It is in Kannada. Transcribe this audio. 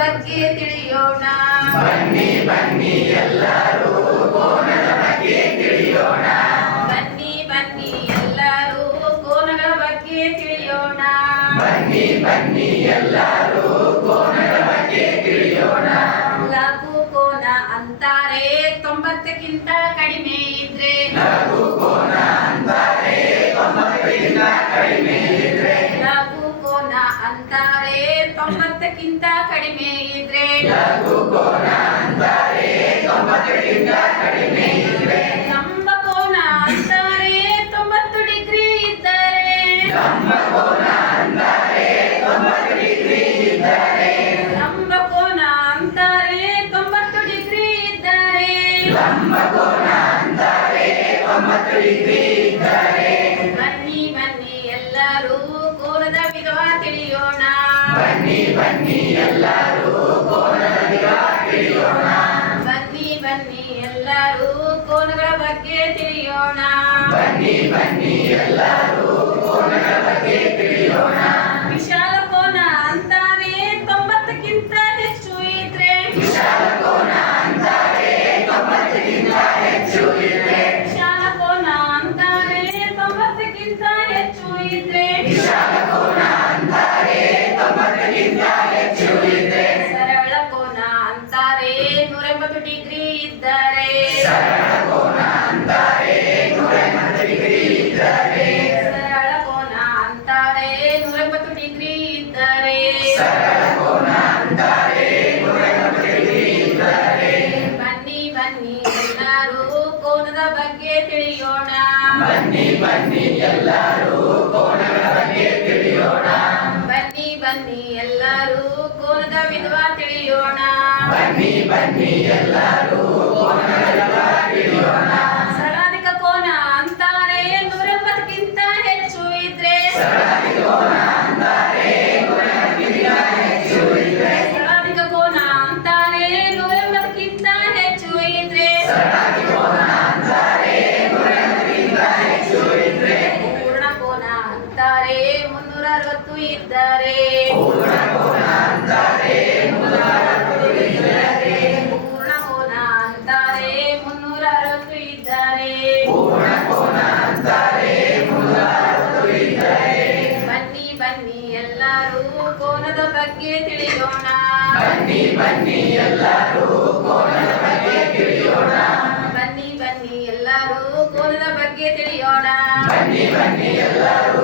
ಬಗ್ಗೆ ತಿಳಿಯೋಣ. ಬನ್ನಿ ಬನ್ನಿ ಎಲ್ಲರೂ ಕೋಣದ ಬಗ್ಗೆ ತಿಳಿಯೋಣ. ಬನ್ನಿ ಬನ್ನಿ ಎಲ್ಲರೂ ಕೋಣದ ಬಗ್ಗೆ ತಿಳಿಯೋಣ. ಬನ್ನಿ ಬನ್ನಿ ಎಲ್ಲರೂ ಕೋಣದ ಬಗ್ಗೆ ತಿಳಿಯೋಣ. ಲಘು ಕೋನ ಅಂತಾರೆ ತೊಂಬತ್ತಕ್ಕಿಂತ ಕಡಿಮೆ ಇದ್ರೆ. ಲಘು ಕೋನ ಅಂತಾರೆ ತೊಂಬತ್ತಕ್ಕಿಂತ ಕಡಿಮೆ ಇದ್ರೆ. ಅಂತಾರೆ, ತೊಂಬತ್ತಕ್ಕಿಂತ ಕಡಿಮೆ ಇದ್ರೆ? ಲಂಬಕೋನ ಅಂತಾರೆ, ತೊಂಬತ್ತು ಡಿಗ್ರಿ ಇದ್ದರೆ? ಲಂಬಕೋನ ಅಂತಾರೆ, ತೊಂಬತ್ತು ಡಿಗ್ರಿ ಇದ್ದಾರೆ? ಲಂಬಕೋನ ಅಂತಾರೆ, ತೊಂಬತ್ತು ಡಿಗ್ರಿ ಇದ್ದರೆ? ಕೋನದ ವಿಧವ ತಿಳಿಯೋಣ ಬನ್ನಿ ಬನ್ನಿ ಎಲ್ಲರೂ ಕೋನದ ವಿಧಾನ ತಿಳಿಯೋಣ ಬನ್ನಿ ಬನ್ನಿ ಎಲ್ಲರೂ ಕೋನಗಳ ಬಗ್ಗೆ ತಿಳಿಯೋಣ. ಬನ್ನಿ ಬನ್ನಿ ಎಲ್ಲರೂ ಎಲ್ಲರೂ ಕೋನದ ವಿಧವಾ ತಿಳಿಯೋಣ. ಬನ್ನಿ ಬನ್ನಿ ಎಲ್ಲರೂ ಅರವತ್ತು ಇದ್ದಾರೆ ಬನ್ನಿ ಬನ್ನಿ, ಎಲ್ಲರೂ ಕೋನದ ಬಗ್ಗೆ ತಿಳಿಯೋಣ. ಬನ್ನಿ ಬನ್ನಿ, ಎಲ್ಲರೂ ಕೋನದ ಬಗ್ಗೆ ತಿಳಿಯೋಣ. ಬಗ್ಗೆ ತಿಳಿಯೋಣ ಬನ್ನಿ ಬನ್ನಿ ಎಲ್ಲರೂ